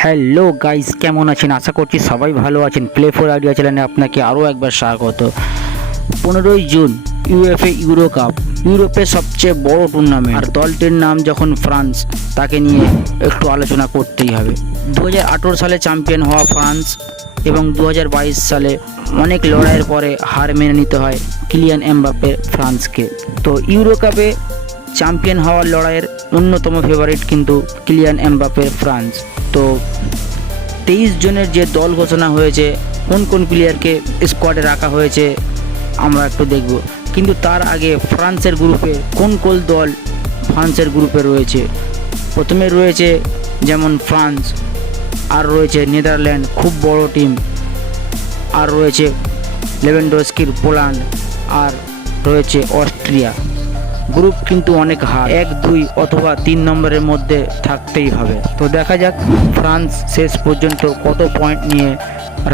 Hello guys, কেমন আছেন? আশা করছি সবাই ভালো আছেন। প্লে ফর আইডিয়া চ্যানেলে আপনাকে আরও একবার স্বাগত। 15ই জুন ইউএফএ ইউরো কাপ, ইউরোপের সবচেয়ে বড় টুর্নামেন্ট, আর দলটির নাম যখন ফ্রান্স, তাকে নিয়ে একটু আলোচনা করতেই হবে। 2018 সালে চ্যাম্পিয়ন হওয়া ফ্রান্স এবং 2022 সালে অনেক লড়াইয়ের পরে হার মেনে নিতে হয় কিলিয়ান এমবাপ্পে ফ্রান্সকে। তো ইউরো কাপে চ্যাম্পিয়ন হওয়ার লড়াইয়ের অন্যতম ফেভারিট কিন্তু কিলিয়ান এমবাপ্পের ফ্রান্স। তো 23 জনের যে দল ঘোষণা হয়েছে, কোন কোন প্লেয়ারকে স্কোয়াডে রাখা হয়েছে আমরা একটু দেখব। কিন্তু তার আগে ফ্রান্সের গ্রুপে কোন কোন দল ফ্রান্সের গ্রুপে রয়েছে। প্রথমে রয়েছে যেমন ফ্রান্স, আর রয়েছে নেদারল্যান্ড, খুব বড় টিম, আর রয়েছে লেভেনডস্কির পোল্যান্ড, আর রয়েছে অস্ট্রিয়া। গ্রুপ কিন্তু অনেক হার, 1, 2 অথবা 3 নম্বরের মধ্যে থাকতেই হবে। তো দেখা যাক ফ্রান্স শেষ পর্যন্ত কত পয়েন্ট নিয়ে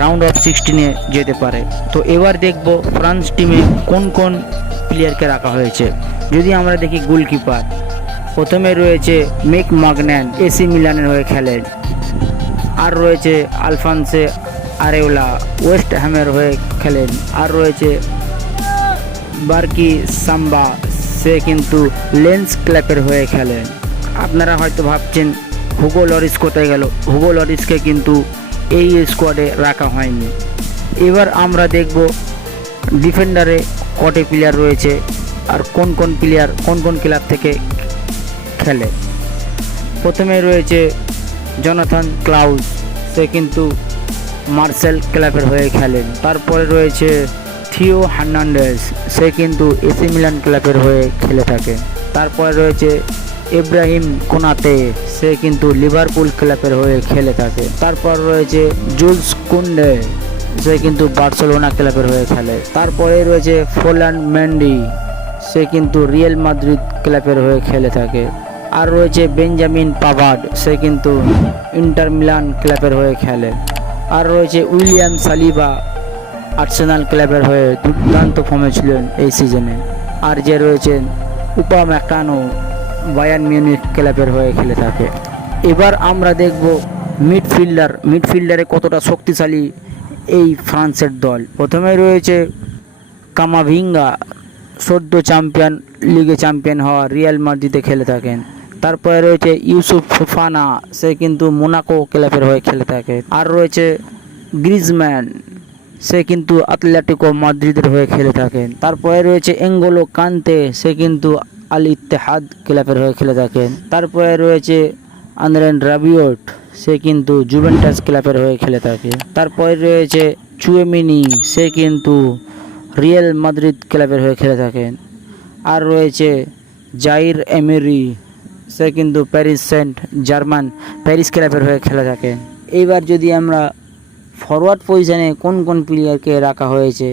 রাউন্ড অফ 16-এ যেতে পারে। তো এবার দেখব ফ্রান্স টিমে কোন কোন প্লেয়ারকে রাখা হয়েছে। যদি আমরা দেখি গোলকিপার, প্রথমে রয়েছে মেক মাগন্যান, এসি মিলানের হয়ে খেলেন। আর রয়েছে আলফান্সে আরেওলা, ওয়েস্ট হ্যামের হয়ে খেলেন। আর রয়েছে বার্কি সাম্বা, সে কিন্তু লেন্স ক্লাবের হয়ে খেলেন। আপনারা হয়তো ভাবছেন হুগো লরিস কোথায় গেল। হুগো লরিসকে কিন্তু এই স্কোয়াডে রাখা হয়নি। এবার আমরা দেখব ডিফেন্ডারে কটি প্লেয়ার রয়েছে আর কোন কোন প্লেয়ার কোন কোন ক্লাব থেকে খেলে। প্রথমে রয়েছে জোনাথন ক্লাউস, সে কিন্তু মার্সেল ক্লাবের হয়ে খেলেন। তারপরে রয়েছে থিও হার্নান্ডেজ, সে কিন্তু এসি মিলান ক্লাবের হয়ে খেলে থাকে। তারপরে রয়েছে ইব্রাহিম কোনাতে, সে কিন্তু লিভারপুল ক্লাবের হয়ে খেলে থাকে। তারপর রয়েছে জুলস কুন্ডে, সে কিন্তু বার্সেলোনা ক্লাবের হয়ে খেলে। তারপরে রয়েছে ফোলান্ড মেন্ডি, সে কিন্তু রিয়াল মাদ্রিদ ক্লাবের হয়ে খেলে থাকে। আর রয়েছে বেঞ্জামিন পাভার্ড, সে কিন্তু ইন্টার মিলান ক্লাবের হয়ে খেলে। আর রয়েছে উইলিয়াম সালিবা, আর্সেনাল ক্লাবের হয়ে দুর্দান্ত ফর্মে ছিলেন এই সিজনে। আর যে রয়েছেন উপামেকানো, বায়ার্ন মিউনিখ ক্লাবের হয়ে খেলে থাকে। এবার আমরা দেখব মিডফিল্ডারে কতটা শক্তিশালী এই ফ্রান্সের দল। প্রথমে রয়েছে কামাভিঙ্গা, সদ্য চ্যাম্পিয়ন লিগে চ্যাম্পিয়ন হওয়া রিয়াল মাদ্রিদে খেলে থাকেন। তারপরে রয়েছে ইউসুফ ফোফানা, সে কিন্তু মোনাকো ক্লাবের হয়ে খেলে থাকে। আর রয়েছে গ্রিজম্যান, সে কিন্তু আতলেটিকো মাদ্রিদের হয়ে খেলে থাকেন। তারপরে রয়েছে এঙ্গোলো কান্তে, সে কিন্তু আল ইত্তেহাদ ক্লাবের হয়ে খেলে থাকেন। তারপরে রয়েছে আন্দ্রেন রাবিওট, সে কিন্তু জুভেন্টাস ক্লাবের হয়ে খেলে থাকে। তারপরে রয়েছে চুয়েমিনি, সে কিন্তু রিয়াল মাদ্রিদ ক্লাবের হয়ে খেলে থাকেন। আর রয়েছে জাইর এমেরি, সে কিন্তু প্যারিস ক্লাবের হয়ে খেলে থাকেন। এইবার যদি আমরা ফরওয়ার্ড পজিশনে কোন কোন প্লেয়ারকে রাখা হয়েছে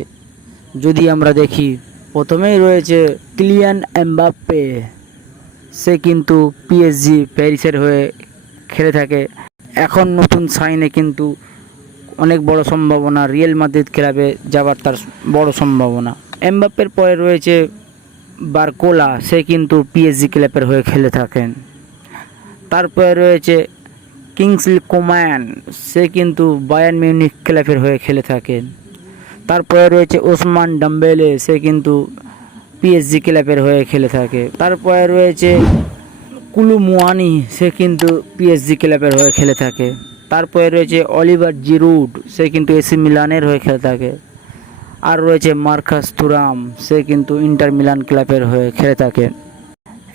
যদি আমরা দেখি, প্রথমেই রয়েছে কিলিয়ান এমবাপ্পে, সে কিন্তু পিএসজি প্যারিসের হয়ে খেলে থাকে। এখন নতুন সাইনে কিন্তু অনেক বড় সম্ভাবনা, রিয়াল মাদ্রিদ ক্লাবে যাবার তার বড় সম্ভাবনা। এমবাপ্পের পরে রয়েছে বারকোলা, সে কিন্তু পিএসজি ক্লাবের হয়ে খেলে থাকেন। তারপরে রয়েছে কিংসলি কোম্যান, সে কিন্তু বায়ার্ন মিউনিখ ক্লাবের হয়ে খেলে থাকেন। তারপরে রয়েছে ওসমান ডাম্বেলে, সে কিন্তু পিএসজি ক্লাবের হয়ে খেলে থাকে। তারপরে রয়েছে কুলুমুয়ানি, সে কিন্তু পিএসজি ক্লাবের হয়ে খেলে থাকে। তারপরে রয়েছে অলিভার জিরুড, সে কিন্তু এসি মিলানের হয়ে খেলে থাকে। আর রয়েছে মার্কাস থুরাম, সে কিন্তু ইন্টার মিলান ক্লাবের হয়ে খেলে থাকে।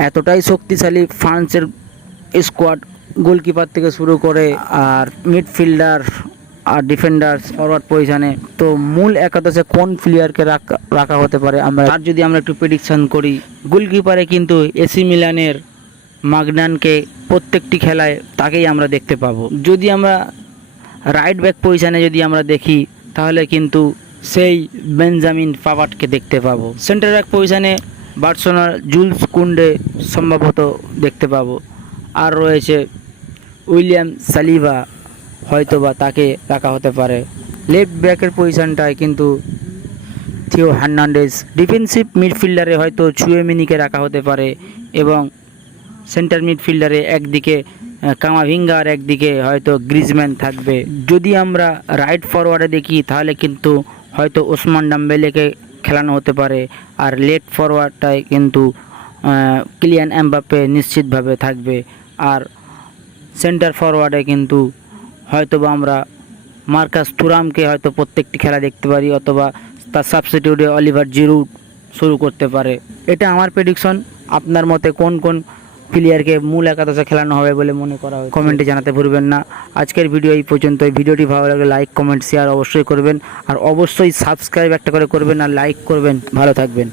এতটাই শক্তিশালী ফ্রান্সের স্কোয়াড, গোলকিপার থেকে শুরু করে আর মিডফিল্ডার আর ডিফেন্ডার ফরওয়ার্ড পজিশনে। তো মূল একাদশে কোন প্লেয়ারকে রাখা হতে পারে তার যদি আমরা একটু প্রেডিকশন করি, গোলকিপারে কিন্তু এসি মিলানের মাগনানকে প্রত্যেকটি খেলায় তাকেই আমরা দেখতে পাবো। যদি আমরা রাইট ব্যাক পজিশনে যদি আমরা দেখি, তাহলে কিন্তু সেই বেঞ্জামিন পাভার্ডকে দেখতে পাবো। সেন্টার ব্যাক পজিশনে বার্সেলোনার জুলস কুন্ডে সম্ভবত দেখতে পাবো। আর রয়েছে উইলিয়াম সালিবা, হয়তোবা তাকে রাখা হতে পারে। লেফট ব্যাকের পজিশনটায় কিন্তু থিও হার্নান্ডেজ। ডিফেন্সিভ মিডফিল্ডারে হয়তো চুয়েমিনিকে রাখা হতে পারে এবং সেন্টার মিডফিল্ডারে একদিকে কামাভিঙ্গা আর একদিকে হয়তো গ্রিজম্যান থাকবে। যদি আমরা রাইট ফরওয়ার্ডে দেখি তাহলে কিন্তু হয়তো ওসমান ডাম্বেলেকে খেলানো হতে পারে, আর লেফট ফরওয়ার্ডটায় কিন্তু কিলিয়ান এমবাপ্পে নিশ্চিতভাবে থাকবে। আর সেন্টার ফরওয়ার্ডে কিন্তু হয়তো বা আমরা মার্কাস থুরামকে হয়তো প্রত্যেকটি খেলা দেখতে পারি, অথবা তার সাবস্টিটিউটে অলিভার জিরুড শুরু করতে পারে। এটা আমার প্রেডিকশন। আপনার মতে কোন কোন প্লেয়ারকে মূল একাদশে খেলানো হবে বলে মনে করা হয় কমেন্টে জানাতে ভুলবেন না। আজকের ভিডিও এই পর্যন্ত। এই ভিডিওটি ভালো লাগলে লাইক কমেন্ট শেয়ার অবশ্যই করবেন, আর অবশ্যই সাবস্ক্রাইব একটা করে করবেন আর লাইক করবেন। ভালো থাকবেন।